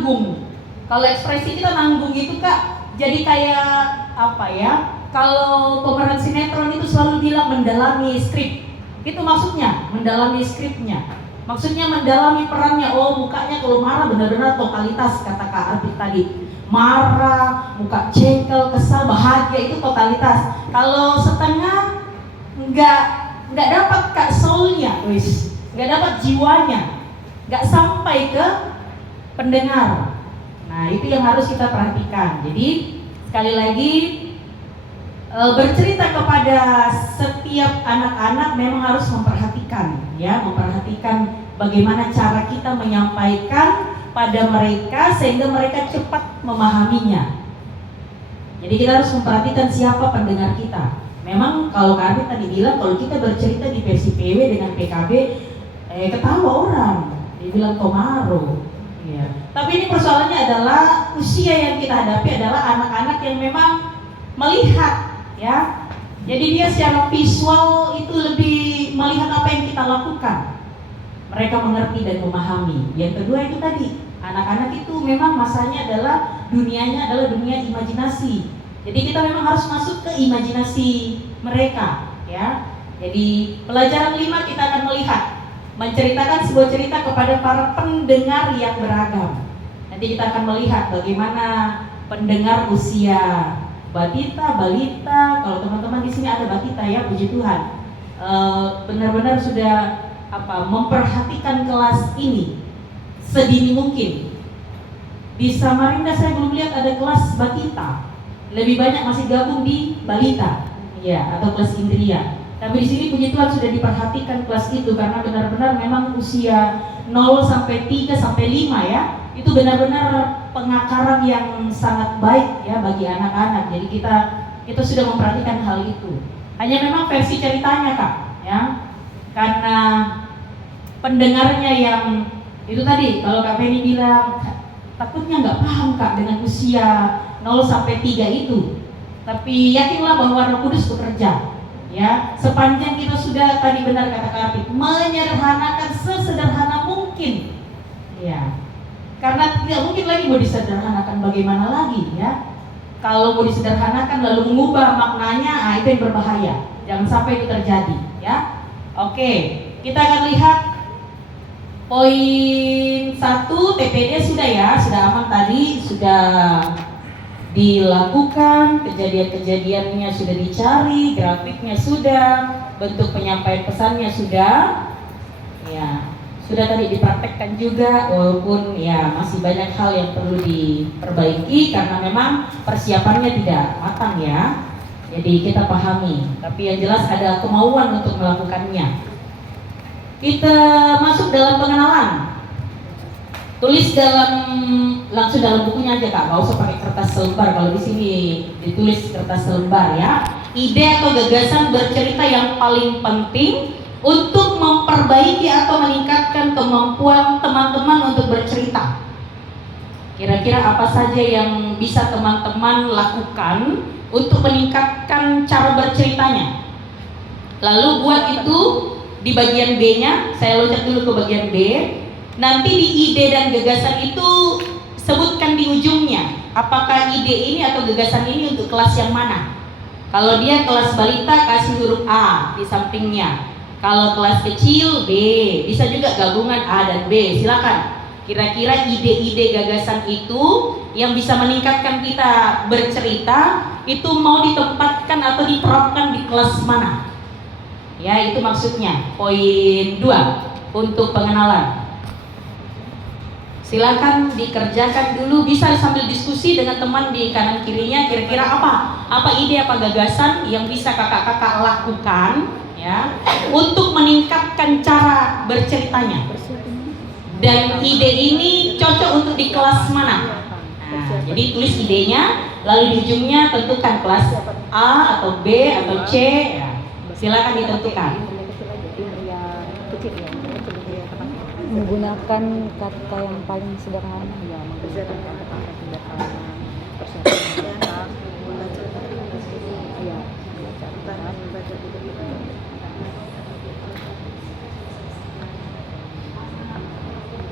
nanggung. Kalau ekspresi kita nanggung itu Kak, jadi kayak apa ya? Kalau pemeran sinetron itu selalu bilang mendalami skrip. Itu maksudnya, mendalami skripnya. Maksudnya mendalami perannya. Oh, mukanya kalau marah benar-benar totalitas, kata Kak Arif tadi. Marah, muka jengkel, kesal, bahagia, itu totalitas. Kalau setengah nggak dapat Kak soulnya, nggak dapat jiwanya, nggak sampai ke pendengar. Nah, itu yang harus kita perhatikan. Jadi sekali lagi, bercerita kepada setiap anak-anak memang harus memperhatikan, ya, memperhatikan bagaimana cara kita menyampaikan pada mereka sehingga mereka cepat memahaminya. Jadi kita harus memperhatikan siapa pendengar kita. Memang kalau Kak tadi bilang kalau kita bercerita di versi PW dengan PKB, ketawa orang, dibilang Komaro. Ya. Tapi ini persoalannya adalah usia yang kita hadapi adalah anak-anak yang memang melihat. Ya, jadi dia secara visual itu lebih melihat apa yang kita lakukan. Mereka mengerti dan memahami. Yang kedua itu tadi, anak-anak itu memang masanya adalah dunianya adalah dunia imajinasi. Jadi kita memang harus masuk ke imajinasi mereka, ya. Jadi pelajaran 5 kita akan melihat menceritakan sebuah cerita kepada para pendengar yang beragam. Nanti kita akan melihat bagaimana pendengar usia batita, balita, kalau teman-teman di sini ada batita ya, puji Tuhan, benar-benar sudah memperhatikan kelas ini sedini mungkin. Di Samarinda saya belum lihat ada kelas batita, lebih banyak masih gabung di balita, ya, atau kelas Indria. Tapi di sini puji Tuhan sudah diperhatikan kelas itu karena benar-benar memang usia 0 sampai 3 sampai 5 ya. Itu benar-benar pengakaran yang sangat baik ya bagi anak-anak. Jadi kita sudah memperhatikan hal itu. Hanya memang versi ceritanya Kak, ya. Karena pendengarnya yang itu tadi, kalau Kak Penny bilang takutnya nggak paham Kak dengan usia 0 sampai 3 itu. Tapi yakinlah bahwa Roh Kudus bekerja. Ya, sepanjang kita sudah tadi benar kata Kak Arif, menyederhanakan sesederhana mungkin. Ya. Karena tidak mungkin lagi mau disederhanakan bagaimana lagi ya. Kalau mau disederhanakan lalu mengubah maknanya, itu yang berbahaya. Jangan sampai itu terjadi ya. Oke, kita akan lihat poin 1 TPD sudah ya, sudah aman tadi, sudah dilakukan, kejadian-kejadiannya sudah dicari, grafiknya sudah, bentuk penyampaian pesannya sudah. Ya. Sudah tadi dipraktekkan juga, walaupun ya masih banyak hal yang perlu diperbaiki karena memang persiapannya tidak matang ya. Jadi kita pahami, tapi yang jelas ada kemauan untuk melakukannya. Kita masuk dalam pengenalan. Tulis langsung dalam bukunya aja Kak, nggak usah pakai kertas selembar. Kalau di sini ditulis kertas selembar ya. Ide atau gagasan bercerita yang paling penting untuk memperbaiki atau meningkatkan kemampuan teman-teman untuk bercerita. Kira-kira apa saja yang bisa teman-teman lakukan untuk meningkatkan cara berceritanya? Lalu buat itu di bagian B-nya, saya loncat dulu ke bagian B. Nanti di ide dan gagasan itu sebutkan di ujungnya, apakah ide ini atau gagasan ini untuk kelas yang mana. Kalau dia kelas balita, kasih huruf A di sampingnya. Kalau kelas kecil B, bisa juga gabungan A dan B, silakan. Kira-kira ide-ide gagasan itu yang bisa meningkatkan kita bercerita itu mau ditempatkan atau diterapkan di kelas mana? Ya, itu maksudnya. Poin 2 untuk pengenalan. Silakan dikerjakan dulu, bisa sambil diskusi dengan teman di kanan kirinya. Kira-kira apa ide, apa gagasan yang bisa kakak-kakak lakukan ya untuk meningkatkan cara berceritanya, dan ide ini cocok untuk di kelas mana. Nah, jadi tulis idenya, lalu di ujungnya tentukan kelas A atau B atau C ya. Silakan ditentukan. Menggunakan kata yang paling sederhana ya, menggunakan kata-kata sederhana, persiapan ya,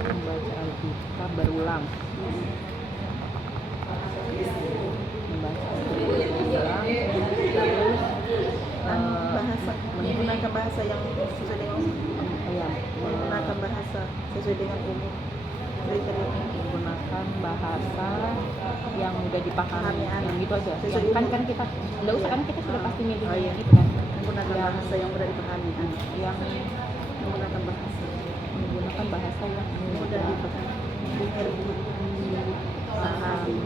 membaca Alkitab berulang ulang. Membaca ulang. Terus bahasa menggunakan bahasa yang sesuai dengan menggunakan bahasa sesuai dengan umum kriteria menggunakan bahasa yang mudah dipahami, yang gitu aja. Sesuai Yang kan umum. kita nggak usah kan kita sudah pasti milih iya. gitu kan. menggunakan Yang- bahasa yang mudah dipahami Yang menggunakan bahasa menggunakan bahasa yang mudah dipahami mengerti pahami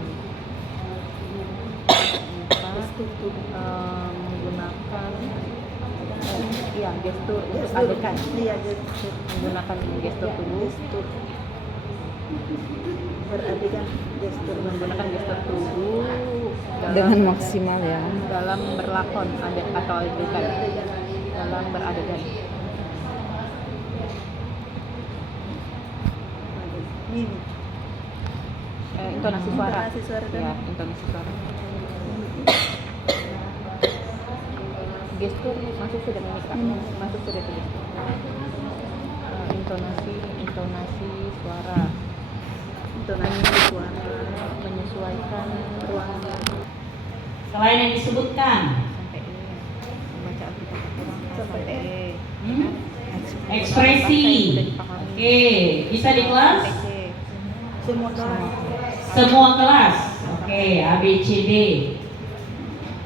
struktur menggunakan gestur untuk gestur adegan, iya gestur menggunakan gestur tubuh, gestur beradegan gestur menggunakan gestur tubuh Dengan maksimal ya. dalam berlakon atau adegan, dalam beradegan. mimik Intonasi suara. Intonasi suara dan Ya, intonasi suara. Gestur masuk sudah mimik Kak. Masuk sudah tulis. Intonasi suara, intonasi suara menyesuaikan ruangan Selain yang disebutkan, sampai E. Bacaan kita kurang Sampai sampai E. E. ekspresi. Oke, bisa di kelas? Sampai C. semua kelas Semua kelas. Oke, A, B, C, D.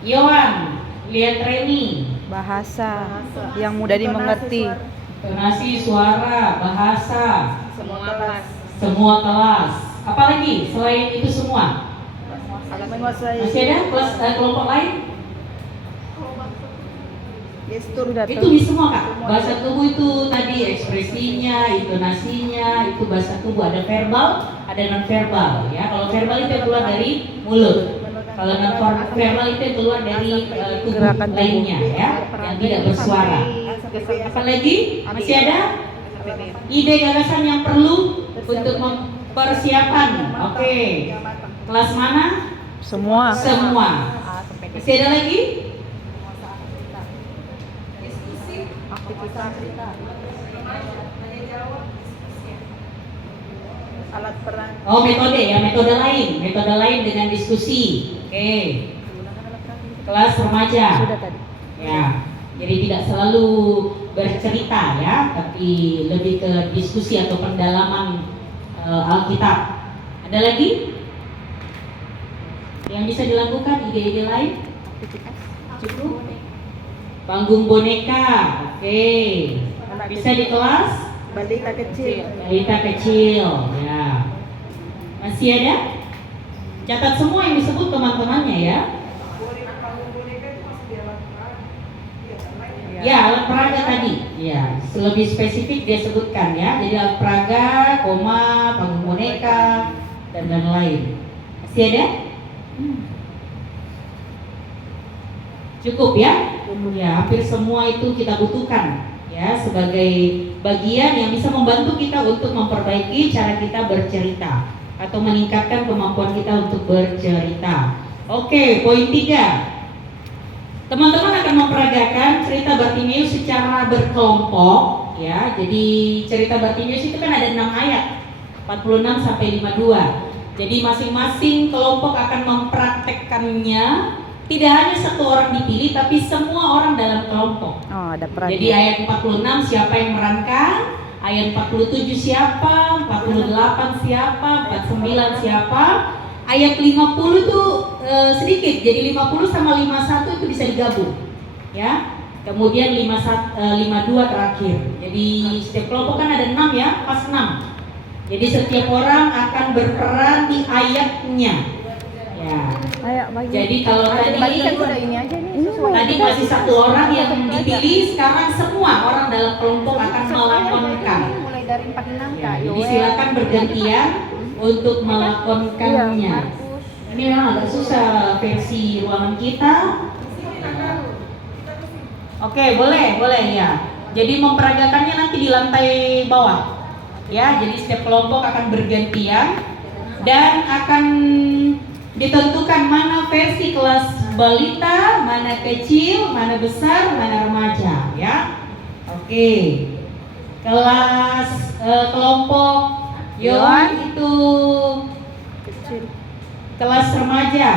Yohan, lihat Reni. Bahasa bahasa yang mudah Intonasi dimengerti. suara. Intonasi suara, bahasa, semua kelas semua kelas. Apalagi selain itu semua? menguasai Masih ada kelas kelompok lain? gestur Itu di semua Kak. Bahasa tubuh itu tadi ekspresinya, intonasinya, itu bahasa tubuh. Ada verbal, ada non verbal. Ya, kalau verbal itu yang keluar dari mulut. Kalau non verbal itu yang keluar dari tubuh Gerakan tubuh. lainnya, ya, yang tidak bersuara. Apa lagi? Masih ada? Ide gagasan yang perlu untuk mempersiapkan. Oke. Kelas mana? Semua. Semua. Masih ada lagi? alat peran Oh, metode ya, metode lain dengan diskusi. Oke. Kelas remaja. Sudah tadi. Ya. Jadi tidak selalu bercerita ya, tapi lebih ke diskusi atau pendalaman Alkitab. Ada lagi yang bisa dilakukan, ide-ide lain? Cukup. Panggung boneka. Oke. Bisa di kelas balita kecil balita kecil. Ya. Masih ada? Catat semua yang disebut teman-temannya ya. Ya, alat peraga tadi. Ya, lebih spesifik dia sebutkan ya. Jadi alat peraga, koma, panggung boneka, dan lain-lain. Masih ada? Cukup ya? Ya, hampir semua itu kita butuhkan ya sebagai bagian yang bisa membantu kita untuk memperbaiki cara kita bercerita atau meningkatkan kemampuan kita untuk bercerita. Oke, poin 3. Teman-teman akan memperagakan cerita Bartimeus secara berkelompok ya. Jadi cerita Bartimeus itu kan ada 6 ayat, 46 sampai 52. Jadi masing-masing kelompok akan mempraktekkannya. Tidak hanya satu orang dipilih, tapi semua orang dalam kelompok. Oh, ada peran. Jadi ayat 46 siapa yang memerankan, ayat 47 siapa, 48 siapa, 49 siapa, ayat 50 itu sedikit, jadi 50 sama 51 itu bisa digabung, ya. Kemudian 52 terakhir. Jadi setiap kelompok kan ada 6 ya, pas 6. Jadi setiap orang akan berperan di ayatnya. Ya. Ayo bagi. Jadi kalau tadi ini aja nih. Tadi masih satu orang yang dipilih, sekarang semua orang dalam kelompok akan melakonkan. Mulai dari 46 Ya, jadi silakan bergantian untuk melakonkannya. Ini memang agak susah versi ruangan kita. Oke, boleh ya. Jadi memperagakannya nanti di lantai bawah. Ya, jadi setiap kelompok akan bergantian dan akan ditentukan mana versi kelas balita, mana kecil, mana besar, mana remaja, ya. Oke. Kelas kelompok Yon itu Kecil. kelas remaja,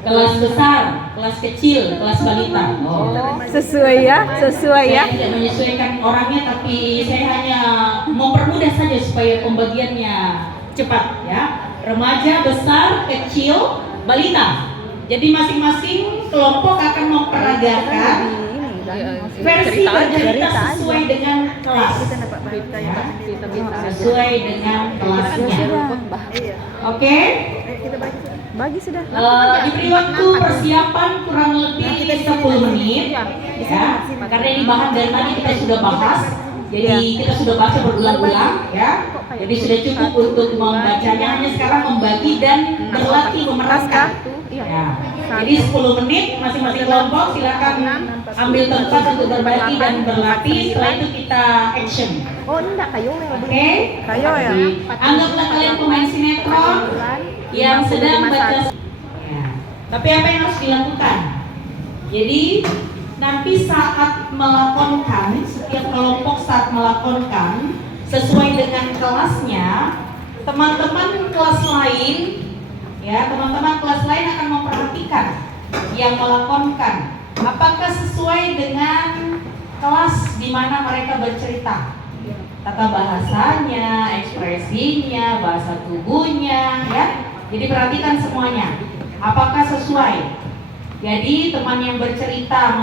kelas besar, kelas kecil, kelas balita. Oh. Sesuai ya, sesuai ya. Saya tidak menyesuaikan orangnya, tapi saya hanya mempermudah saja supaya pembagiannya cepat ya. Remaja, besar, kecil, balita. Jadi masing-masing kelompok akan memperagakan versi bercerita sesuai dengan kelas. Kita dapat berita yang Sesuai dengan kelasnya. Iya. Oke? Kita bagi. Bagi sudah. Diberi waktu persiapan kurang lebih 10 menit ya, karena ini bahan dari tadi kita sudah bahas, jadi kita sudah baca berulang-ulang ya, jadi sudah cukup untuk membacanya, hanya sekarang membagi dan berlatih memerankan ya. Jadi 10 menit masing-masing kelompok silakan ambil tempat untuk berbagi dan berlatih, setelah itu kita action. Oh, enggak kayu ya. Oke? Kayo ya. Anggaplah kalian pemain sinetron yang sedang baca. Ya. Tapi apa yang harus dilakukan? Jadi nanti saat melakonkan, setiap kelompok saat melakonkan sesuai dengan kelasnya, teman-teman kelas lain, ya teman-teman kelas lain akan memperhatikan yang melakonkan apakah sesuai dengan kelas di mana mereka bercerita. Tata bahasanya, ekspresinya, bahasa tubuhnya, ya. Jadi perhatikan semuanya. Apakah sesuai? Jadi teman yang bercerita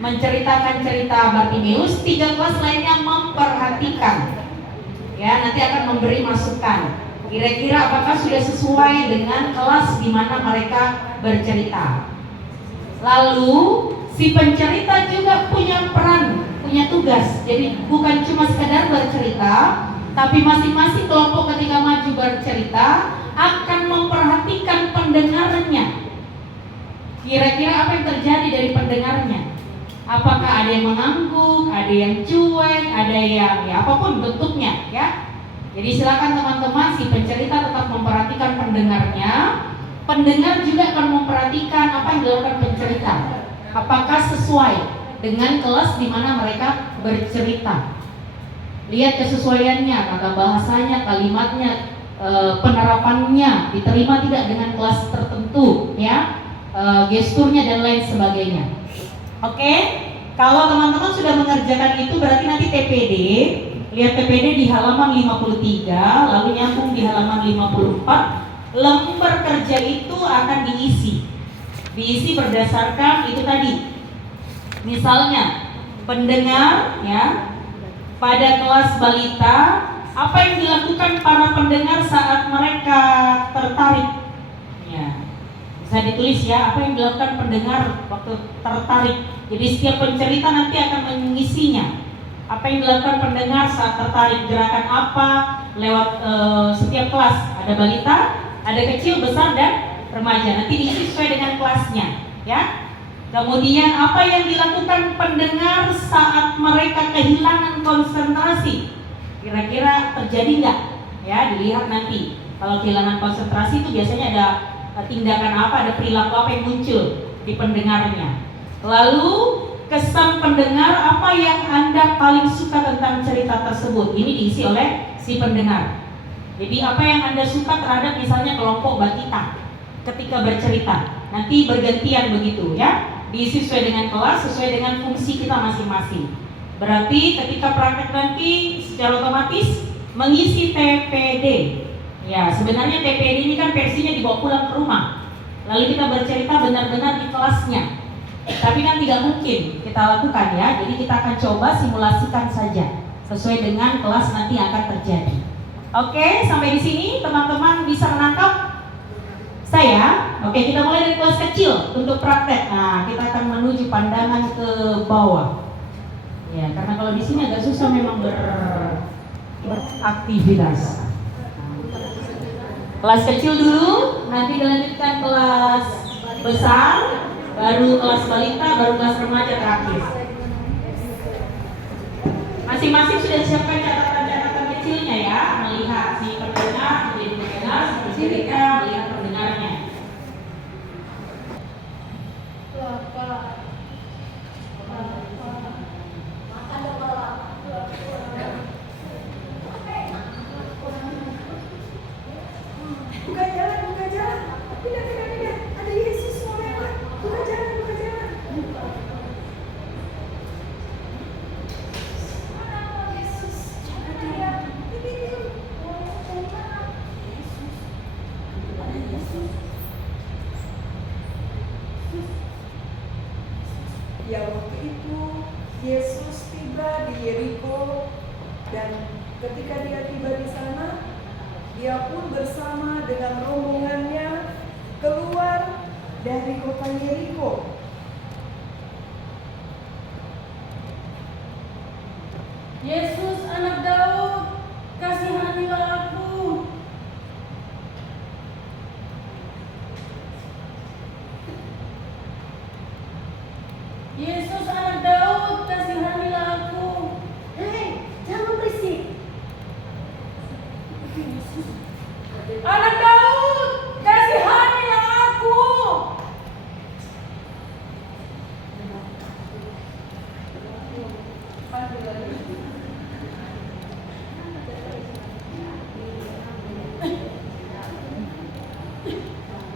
menceritakan cerita Bartimeus, 3 kelas lainnya memperhatikan. Ya, nanti akan memberi masukan. Kira-kira apakah sudah sesuai dengan kelas di mana mereka bercerita. Lalu si pencerita juga punya peran, punya tugas. Jadi bukan cuma sekedar bercerita, tapi masing-masing kelompok ketika maju bercerita akan memperhatikan pendengarnya. Kira-kira apa yang terjadi dari pendengarnya? Apakah ada yang mengangguk, ada yang cuek, ada yang ya apapun bentuknya ya. Jadi silakan teman-teman si pencerita tetap memperhatikan pendengarnya. Pendengar juga akan memperhatikan apa yang dilakukan pencerita. Apakah sesuai dengan kelas di mana mereka bercerita. Lihat kesesuaiannya, kata bahasanya, kalimatnya, penerapannya diterima tidak dengan kelas tertentu, ya, gesturnya dan lain sebagainya. Oke, kalau teman-teman sudah mengerjakan itu berarti nanti TPD, lihat TPD di halaman 53, lalu nyambung di halaman 54. Lembar kerja itu akan diisi berdasarkan itu tadi. Misalnya pendengar, ya, pada kelas balita, apa yang dilakukan para pendengar saat mereka tertarik? Ya, bisa ditulis ya, apa yang dilakukan pendengar waktu tertarik. Jadi setiap pencerita nanti akan mengisinya. Apa yang dilakukan pendengar saat tertarik, gerakan apa lewat setiap kelas. Ada balita, ada kecil, besar, dan remaja. Nanti diisi sesuai dengan kelasnya, ya. Kemudian apa yang dilakukan pendengar saat mereka kehilangan konsentrasi? Kira-kira terjadi nggak? Ya, dilihat nanti. Kalau kehilangan konsentrasi itu biasanya ada tindakan apa, ada perilaku apa yang muncul di pendengarnya. Lalu kesan pendengar, apa yang Anda paling suka tentang cerita tersebut? Ini diisi oleh si pendengar. Jadi apa yang Anda suka terhadap misalnya kelompok balita ketika bercerita. Nanti bergantian begitu ya. Diisi sesuai dengan kelas, sesuai dengan fungsi kita masing-masing. Berarti ketika praktek nanti secara otomatis mengisi TPD. Ya, sebenarnya TPD ini kan versinya dibawa pulang ke rumah. Lalu kita bercerita benar-benar di kelasnya. Tapi kan tidak mungkin kita lakukan ya. Jadi kita akan coba simulasikan saja sesuai dengan kelas nanti akan terjadi. Oke, sampai di sini teman-teman bisa menangkap saya. Oke, kita mulai dari kelas kecil untuk praktek. Nah, kita akan menuju pandangan ke bawah. Ya, karena kalau di sini agak susah memang beraktivitas. Kelas kecil dulu, nanti dilanjutkan kelas besar, baru kelas balita, baru kelas remaja terakhir. Masing-masing sudah siapkan catatan-catatan kecilnya ya, melihat si pendengar, menjadi pendengar, si cerita, melihat pendengarnya. Ketika dia tiba di sana, dia pun bersama dengan rombongannya keluar dari kota Yeriko. Yesus anak Daud, kasihanilah aku. Yesus anak Daud, kasihanilah aku. Hei, jangan berisik. Anak Daud, kasihanilah aku.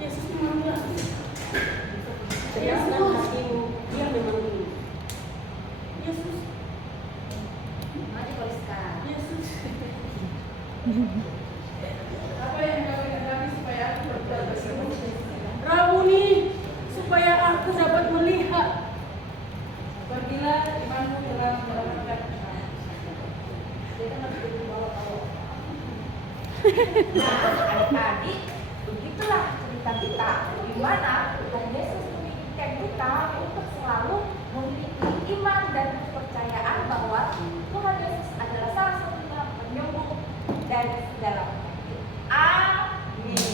Yesus memanggil aku. Yesus, dia memanggil. Yesus, Yesus. Apa yang kau kehendaki supaya aku berbuat tersebut? Rabuni, supaya aku dapat melihat. Pergilah, imanmu telah menyelamatkan. Nah, adik-adik, begitulah cerita kita di mana Tuhan Yesus menginginkan kita untuk selalu memiliki iman dan kepercayaan bahwa Tuhan Yesus adalah salah satunya penyembuh dari segala penyakit. Amin.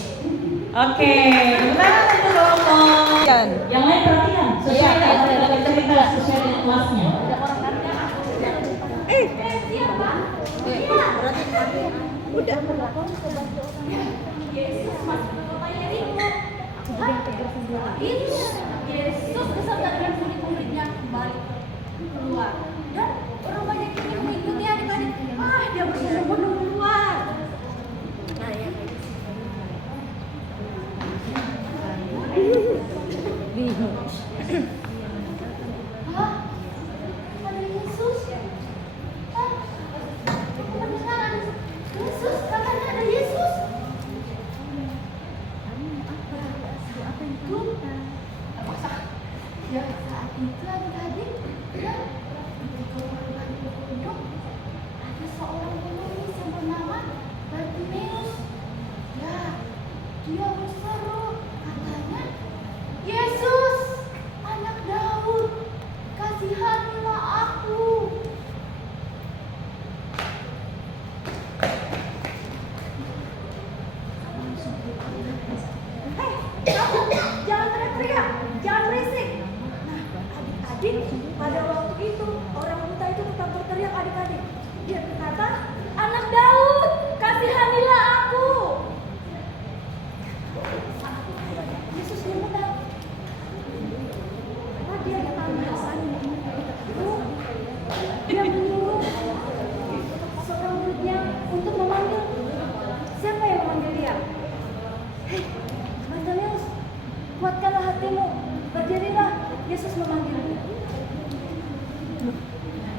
Oke, gimana itu dong? Yang lain perhatian, sesuai dengan cerita, sesuai dengan kelasnya. Yesus masuk ke kota Yeriko. Itu Yesus beserta dengan murid-muridnya kembali keluar. Dan orang banyak yang mengikuti adik-adik. Dia bersembunyi keluar. Nah, ya kayak Hah? Ada Yesus? Hah? Aku mendengar ada Yesus, katanya ada Yesus. Ya, saat itu adik-adik, ya, ada seorang pengemis yang bernama Bartimeus. Ya, dia berseru, katanya, Yesus, anak Daud, kasihanilah aku. Kamu jangan teriak-teriak, jangan berisik. Nah, adik-adik, pada waktu itu orang buta itu tetap berteriak adik-adik. Dia berkata, anak Daud, kasihanilah aku. Yesus menyuruh. Dia ditanya, dia menyuruh seorang muridnya untuk memanggil. Siapa yang memanggil dia? Hei, Bartimeus, kuatkanlah hatimu, berdirilah. Yesus memanggilmu.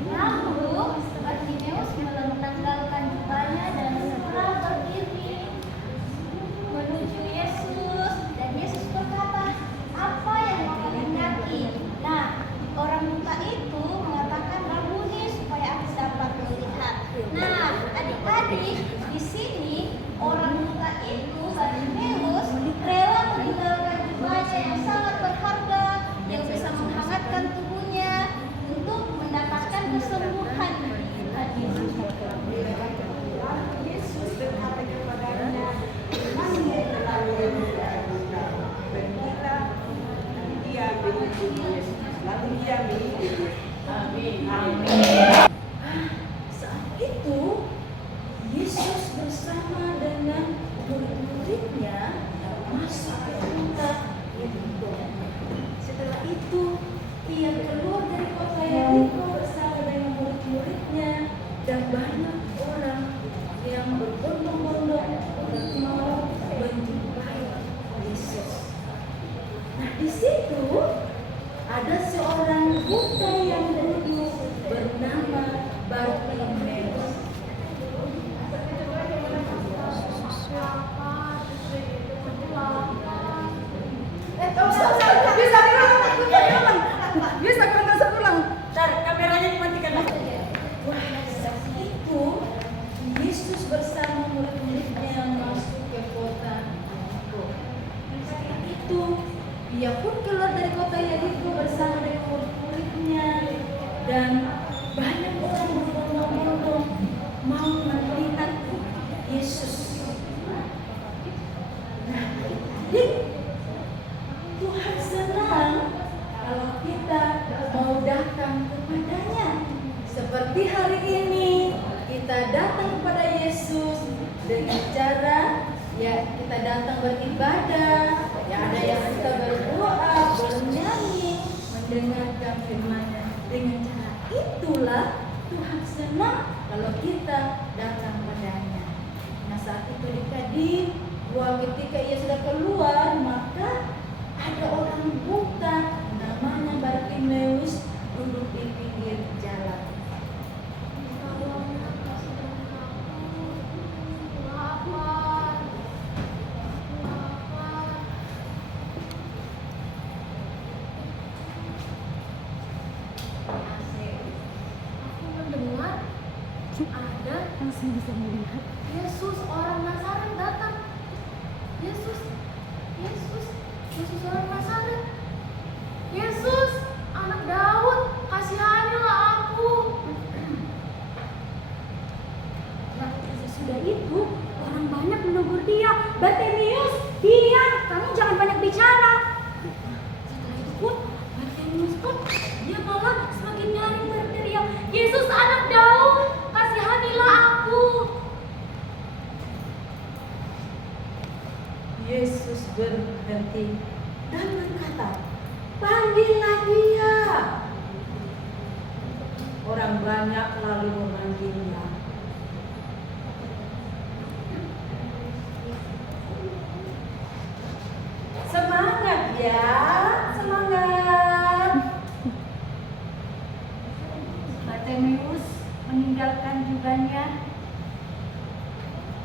Lalu Bartimeus menanggalkan jubahnya dan segera berdiri menuju Yesus. Dan Yesus berkata, apa yang kau kehendaki? Nah, orang buta itu mengatakan, Rabuni, supaya aku dapat melihat. Nah, adik-adik, di sini orang buta itu Bartimeus rela meninggalkan jubahnya yang sangat berharga yang bisa menghangatkan tubuhnya untuk mendapatkan kesembuhan. Yesus berkata kepadanya, lalu dia mengikuti. Saat itu Yesus bersama dengan murid-muridnya masuk ke kota Yeriko. Setelah itu ia keluar dari kota Yeriko bersama dengan murid-muridnya dan banyak orang yang berbondong-bondong mau menjumpai Yesus. Nah, di situ ada seorang buta yang duduk bernama Bartimeus. Bisa bersama murid-muridnya masuk ke kota Yeriko. Ketika itu, ia pun keluar dari kota Yeriko bersama dengan murid-muridnya, dan banyak orang berbondong-bondong mau melihat Yesus. Nah, jadi Tuhan senang kalau kita mau datang kepadanya. Seperti hari ini kita datang kepada Yesus dengan cara kita datang beribadah, ada yang kita berdoa, bernyanyi, mendengarkan firman-Nya. Dengan cara itulah Tuhan senang kalau kita datang padanya. Nah, saat itu ketika ia sudah keluar, maka ada orang buta namanya Bartimeus duduk di pinggir jalan. Langsung bisa melihat. Yesus orang Nazaret datang. Yesus orang Nazaret. Yesus anak Daud, kasihanilah aku. Nah, sesudah itu orang banyak menegur dia. Bartimeus, diam, kamu jangan banyak bicara. Setelah itu pun Bartimeus pun dia malah semakin nyaring berteriak, Yesus anak Daud, kasihanilah aku. Yesus berhenti dan berkata, panggillah dia. Orang banyak lalu memanggilnya. Semangat ya, semangat. Bartimeus meninggalkan jubahnya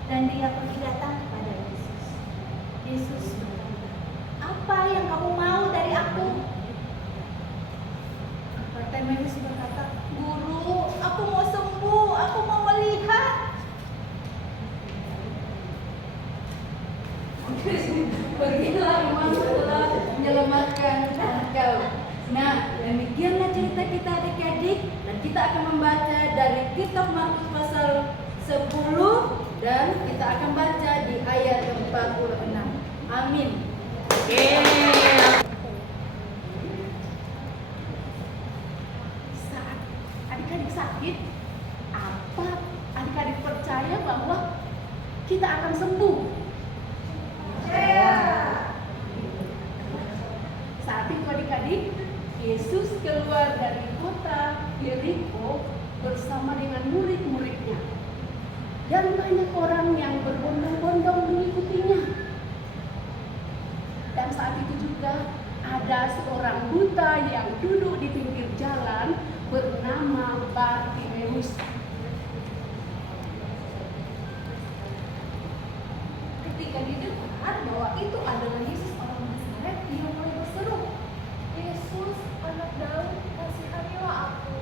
dan dia pergi datang kepada Yesus. Yesus berkata, apa yang kamu mau dari aku? Bartimeus berkata, Guru, aku mau sembuh, aku mau melihat. Pergilah, masuklah, menyelamatkan engkau. Nah, demikianlah cerita kita adik-adik, dan kita akan membaca dari kitab Markus pasal 10 dan kita akan baca di ayat 46. Amin. Saat adik-adik sakit, apa adik-adik percaya bahwa kita akan sembuh? Saat itu adik-adik, Yesus keluar dari kota Yeriko bersama dengan murid-muridnya. Dan banyak orang yang berbondong-bondong mengikutinya. Dan saat itu juga ada seorang buta yang duduk di pinggir jalan bernama Bartimeus. Ketika didengar bahwa itu adalah Yesus orang Nazaret, dia mulai berseru, Yesus anak Daud, kasihanilah aku.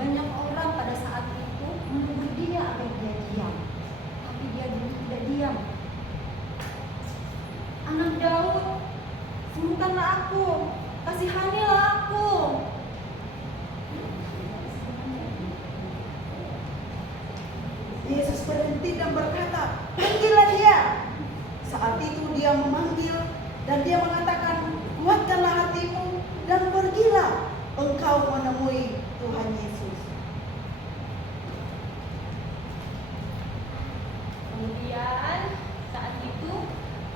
banyak orang pada saat itu menegur dia agar dia diam. Tapi dia tidak diam. Anak Daud, sembuhkanlah aku, kasihanilah aku. Yesus berhenti dan berkata, panggillah dia. Saat itu dia memanggil dan dia mengatakan, kuatkanlah hatimu dan pergilah engkau menemui Tuhan Yesus. Kemudian saat itu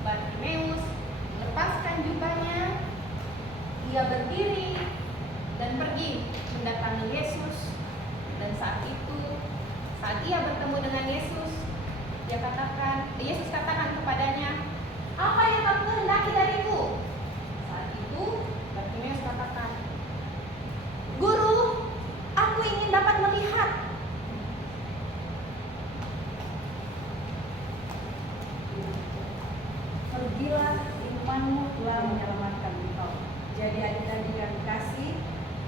Bartimeus melepaskan jubahnya, ia berdiri dan pergi mendatangi Yesus. Dan saat itu, saat ia bertemu dengan Yesus, Yesus katakan kepadanya, apa yang kamu kehendaki dariku? Saat itu Bartimeus katakan, Guru, aku ingin dapat melihat. Pergilah, imanmu telah menyelamatkan engkau. Jadi adik-adik yang kasih,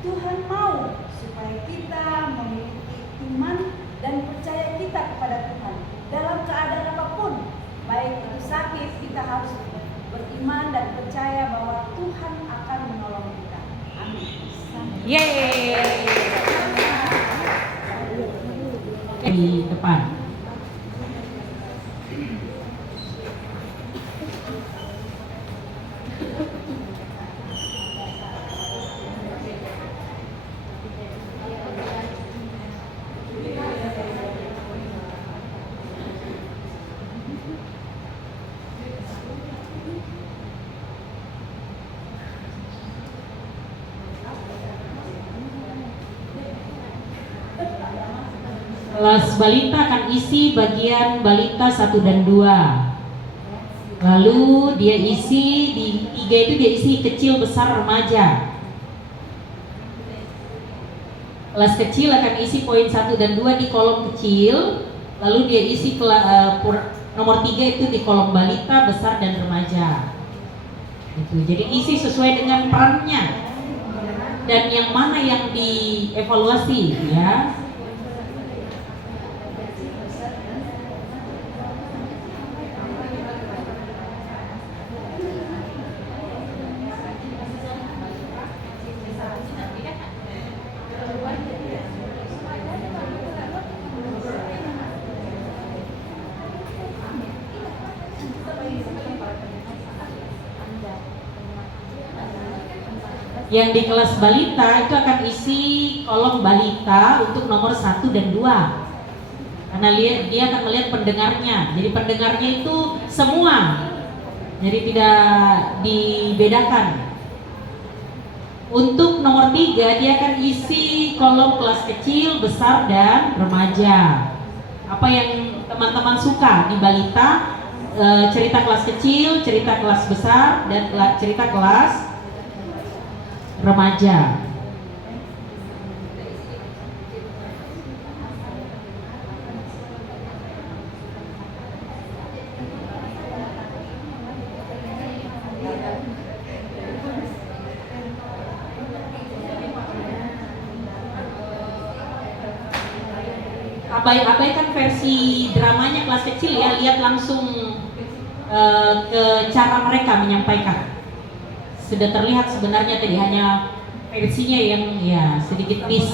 Tuhan mau supaya kita memiliki iman dan percaya kita kepada Tuhan dalam keadaan apapun, baik itu sakit, kita harus beriman dan percaya bahwa Tuhan akan menolong kita. Amin. Yeay. Di depan. Kelas balita akan isi bagian balita 1 dan 2. Lalu dia isi di 3 itu dia isi kecil, besar, remaja. Kelas kecil akan isi poin 1 dan 2 di kolom kecil. Lalu dia isi nomor 3 itu di kolom balita, besar, dan remaja. Gitu. Jadi isi sesuai dengan perannya dan yang mana yang dievaluasi, ya. Yang di kelas balita itu akan isi kolom balita untuk nomor 1 dan 2. Karena dia akan melihat pendengarnya. Jadi pendengarnya itu semua. Jadi tidak dibedakan. Untuk nomor 3 dia akan isi kolom kelas kecil, besar, dan remaja. Apa yang teman-teman suka di balita, cerita kelas kecil, cerita kelas besar, dan cerita kelas remaja. Abaikan versi dramanya kelas kecil ya, lihat langsung ke cara mereka menyampaikan. Sudah terlihat sebenarnya tadi hanya versinya yang ya sedikit miss.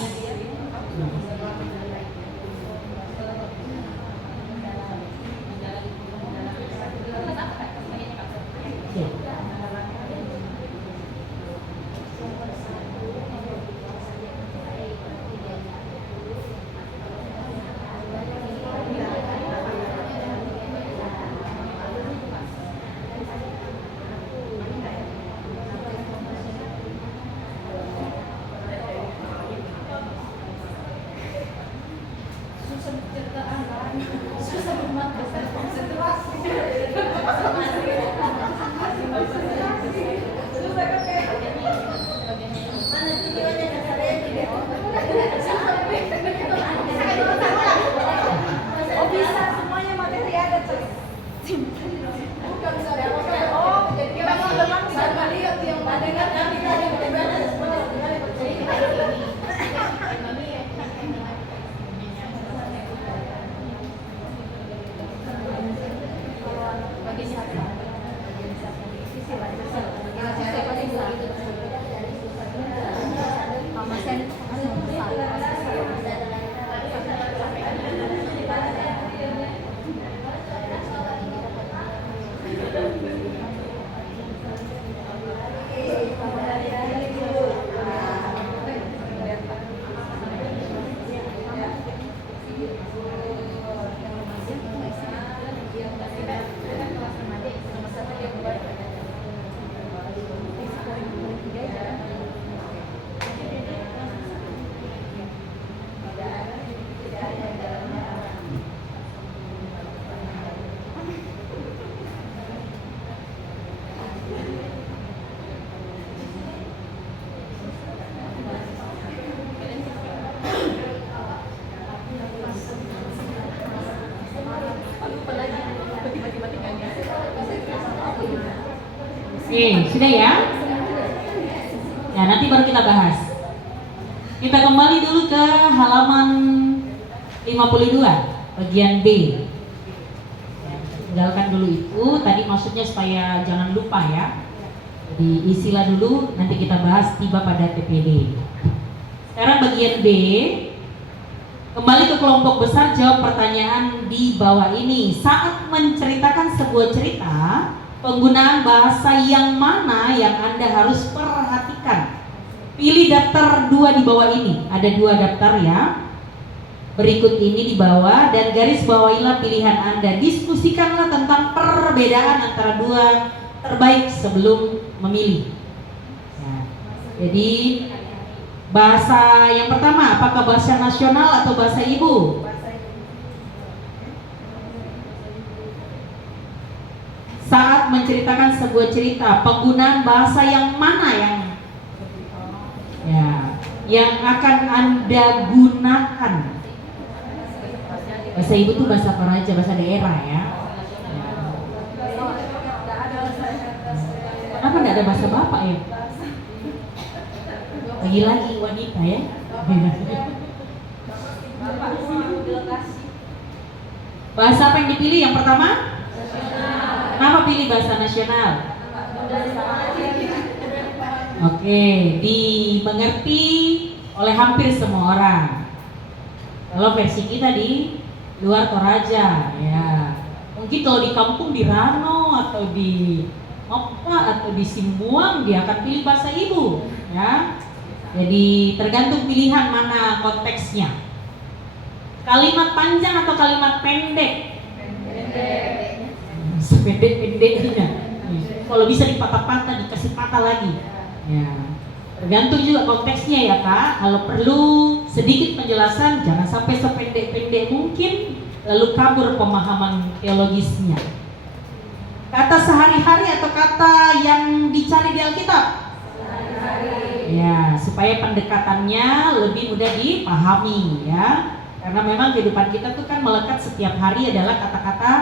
Oke, sudah ya? Ya, nanti baru kita bahas. Kita kembali dulu ke halaman 52, bagian B. Ya, tinggalkan dulu itu, tadi maksudnya supaya jangan lupa ya. Jadi isilah dulu, nanti kita bahas tiba pada TPD. Sekarang bagian B, kembali ke kelompok besar, jawab pertanyaan di bawah ini. Saat menceritakan sebuah cerita, penggunaan bahasa yang mana yang Anda harus perhatikan? Pilih daftar 2 di bawah ini. Ada 2 daftar ya. Berikut ini di bawah dan garis bawahilah pilihan Anda. Diskusikanlah tentang perbedaan antara 2 terbaik sebelum memilih. Nah, jadi bahasa yang pertama, apakah bahasa nasional atau bahasa ibu? Saat menceritakan sebuah cerita, penggunaan bahasa yang mana yang akan Anda gunakan? Bahasa ibu tuh bahasa Toraja, bahasa daerah ya. Kenapa tidak ada bahasa bapak ya? Lagi-lagi wanita ya. Bahasa apa yang dipilih yang pertama? Kenapa pilih bahasa nasional? Oke, dimengerti oleh hampir semua orang. Kalau versi kita di luar Toraja ya. Mungkin kalau di kampung di Rano atau di Mopa atau di Simbuang dia akan pilih bahasa ibu ya. Jadi tergantung pilihan mana konteksnya. Kalimat panjang atau kalimat pendek? Sependek-pendeknya. Kalau bisa dipatah-patah, dikasih patah lagi. Ya. Tergantung juga konteksnya ya Kak. Kalau perlu sedikit penjelasan, jangan sampai sependek-pendek mungkin, lalu kabur pemahaman teologisnya. Kata sehari-hari atau kata yang dicari di Alkitab? Ya, supaya pendekatannya lebih mudah dipahami ya. Karena memang kehidupan kita tuh kan melekat setiap hari adalah kata-kata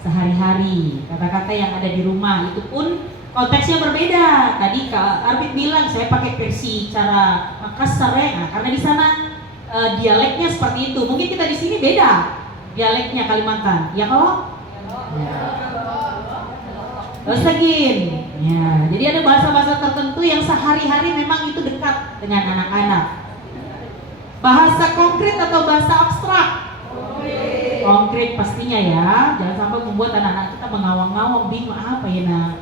sehari-hari, kata-kata yang ada di rumah. Itu pun konteksnya berbeda. Tadi Kak Arvin bilang saya pakai versi cara Makassar ya, karena di sana dialeknya seperti itu. Mungkin kita di sini beda dialeknya Kalimantan. Ya kalau? Bahasa Gin. Ya, jadi ada bahasa-bahasa tertentu yang sehari-hari memang itu dekat dengan anak-anak. Bahasa konkret atau bahasa abstrak? Konkret pastinya ya. Jangan sampai membuat anak-anak kita mengawang-awang bingung apa ya nak.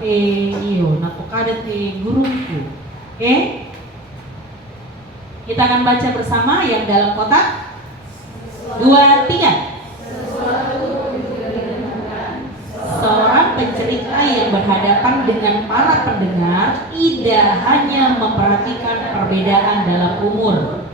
Iyo, napokada te guruku. Oke? Kita akan baca bersama yang dalam kotak. 2, 3. Seorang pencerita yang berhadapan dengan para pendengar tidak hanya memperhatikan perbedaan dalam umur,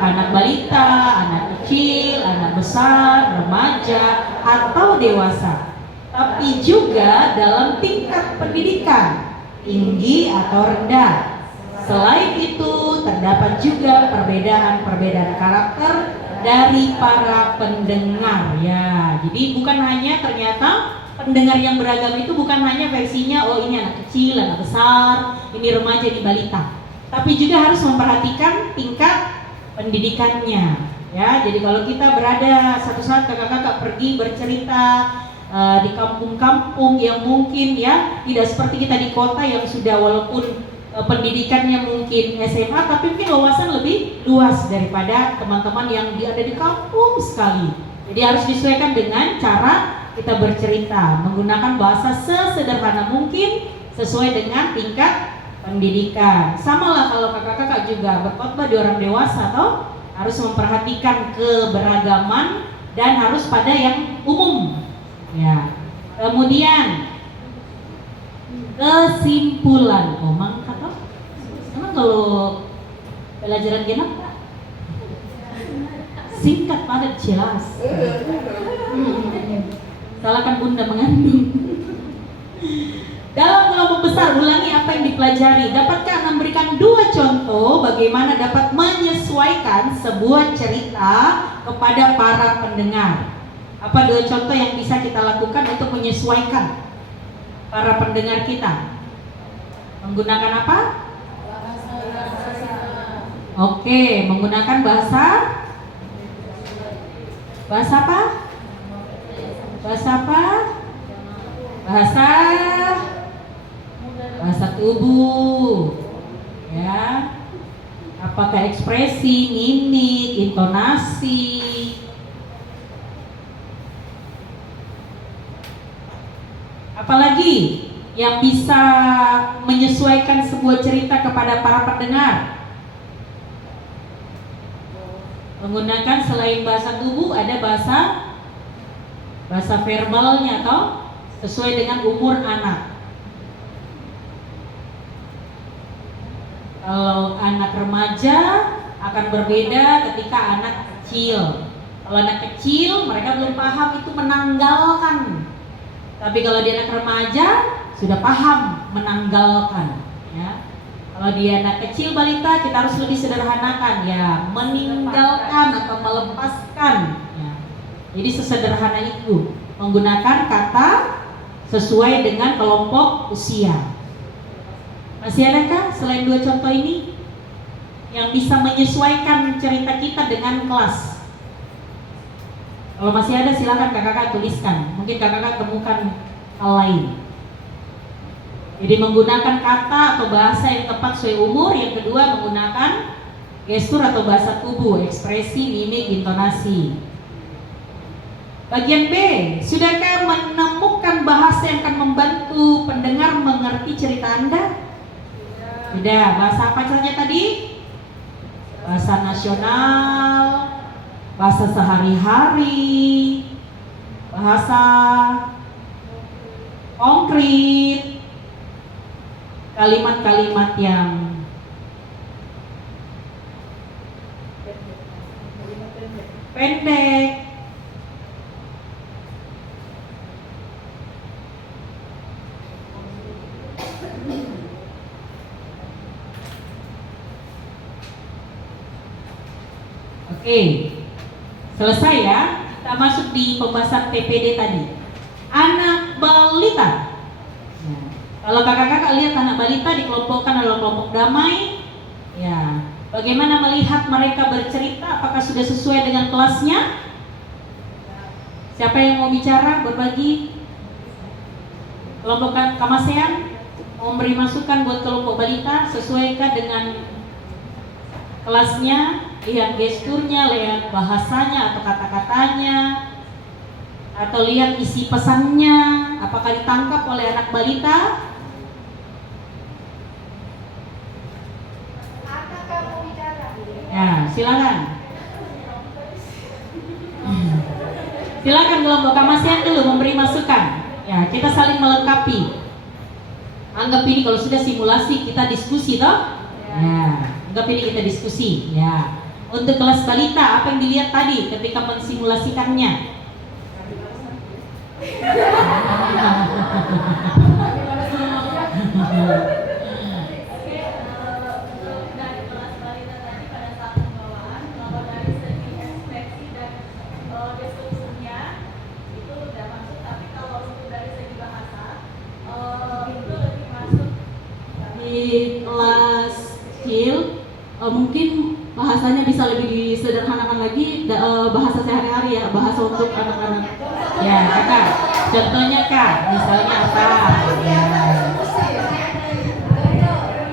anak balita, anak kecil, anak besar, remaja, atau dewasa, tapi juga dalam tingkat pendidikan, tinggi atau rendah. Selain itu, terdapat juga perbedaan-perbedaan karakter dari para pendengar ya. Jadi bukan hanya ternyata pendengar yang beragam itu bukan hanya versinya oh ini anak kecil, anak besar, ini remaja, ini balita, tapi juga harus memperhatikan tingkat pendidikannya ya. Jadi kalau kita berada satu saat kakak-kakak pergi bercerita di kampung-kampung yang mungkin ya tidak seperti kita di kota yang sudah walaupun pendidikannya mungkin SMA tapi mungkin wawasan lebih luas daripada teman-teman yang ada di kampung sekali. Jadi harus disesuaikan dengan cara kita bercerita, menggunakan bahasa sesederhana mungkin sesuai dengan tingkat pendidikan. Sama lah kalau kakak-kakak juga berkhotbah di orang dewasa toh, harus memperhatikan keberagaman dan harus pada yang umum ya. Kemudian kesimpulan, mangkat toh. Emang kalau pelajaran genap Pak? Singkat padat jelas. Salahkan bunda mengandung. Dalam kelompok besar ulangi apa yang dipelajari. Dapatkah Anda memberikan 2 contoh bagaimana dapat menyesuaikan sebuah cerita kepada para pendengar? Apa 2 contoh yang bisa kita lakukan untuk menyesuaikan para pendengar kita? Menggunakan apa? Oke, menggunakan bahasa apa? Bahasa tubuh. Ya. Apakah ekspresi, mimik, intonasi? Apalagi yang bisa menyesuaikan sebuah cerita kepada para pendengar? Menggunakan selain bahasa tubuh ada bahasa verbalnya atau sesuai dengan umur anak. Kalau anak remaja akan berbeda ketika anak kecil. Kalau anak kecil mereka belum paham itu menanggalkan. Tapi kalau dia anak remaja sudah paham menanggalkan. Ya. Kalau dia anak kecil balita kita harus lebih sederhanakan ya, meninggalkan atau melepaskan. Ya. Jadi sesederhana itu menggunakan kata sesuai dengan kelompok usia. Masih adakah selain dua contoh ini yang bisa menyesuaikan cerita kita dengan kelas? Kalau masih ada silakan kakak-kakak tuliskan. Mungkin kakak-kakak temukan hal lain. Jadi menggunakan kata atau bahasa yang tepat sesuai umur. Yang kedua menggunakan gestur atau bahasa tubuh, ekspresi, mimik, intonasi. Bagian B, sudahkah menemukan bahasa yang akan membantu pendengar mengerti cerita Anda? Sudah. Bahasa apa saja tadi? Bahasa nasional, bahasa sehari-hari, bahasa konkret, kalimat-kalimat yang pendek. Oke, selesai ya. Kita masuk di pembahasan TPD tadi. Anak balita. Nah, kalau kakak-kakak lihat anak balita dikelompokkan dalam kelompok damai. Ya, bagaimana melihat mereka bercerita? Apakah sudah sesuai dengan kelasnya? Siapa yang mau bicara, berbagi? Kelompok Kamasean mau memberi masukan buat kelompok balita, sesuaikah dengan kelasnya? Lihat gesturnya, lihat bahasanya atau kata-katanya, atau lihat isi pesannya, apakah ditangkap oleh anak balita? Ya, silakan. Silakan kelompok Kamasean dulu memberi masukan. Ya, kita saling melengkapi. Anggap ini kalau sudah simulasi kita diskusi toh? Ya, anggap ini kita diskusi. Ya. Untuk kelas balita, apa yang dilihat tadi ketika mensimulasikannya? Dari kelas balita tadi pada saat pembawaan, kalau dari segi ekspresi dan gesturnya itu udah masuk, tapi kalau untuk dari segi bahasa itu lebih masuk di kelas kecil. Mungkin bahasanya bisa lebih disederhanakan lagi, bahasa sehari-hari ya, bahasa untuk anak-anak. Ya, kakak. Contohnya kak, misalnya apa? Ya.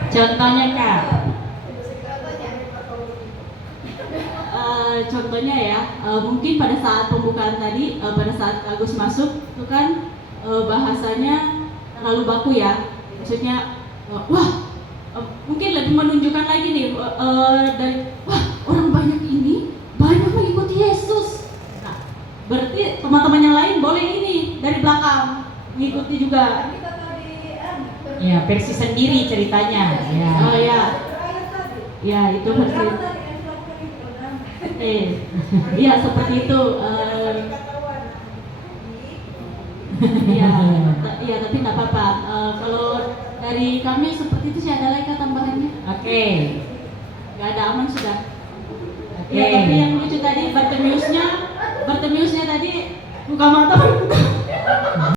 Contohnya kak. Contohnya ya, mungkin pada saat pembukaan tadi, pada saat Agus masuk, itu kan bahasanya terlalu baku ya. Maksudnya, wah. Mungkin lebih menunjukkan lagi nih dari wah orang banyak ini banyak mengikuti Yesus. Nah, berarti teman-teman yang lain boleh ini dari belakang mengikuti juga. Ya, versi sendiri ceritanya. Ya. Oh ya, ya itu versi. Iya seperti itu. Iya, tapi nggak apa-apa. Kalau dari kami seperti itu sih, ada lagi tambahannya. Oke. Nggak ada, aman sudah. Oke. Ya, tapi yang lucu tadi Bartemiusnya tadi buka mata.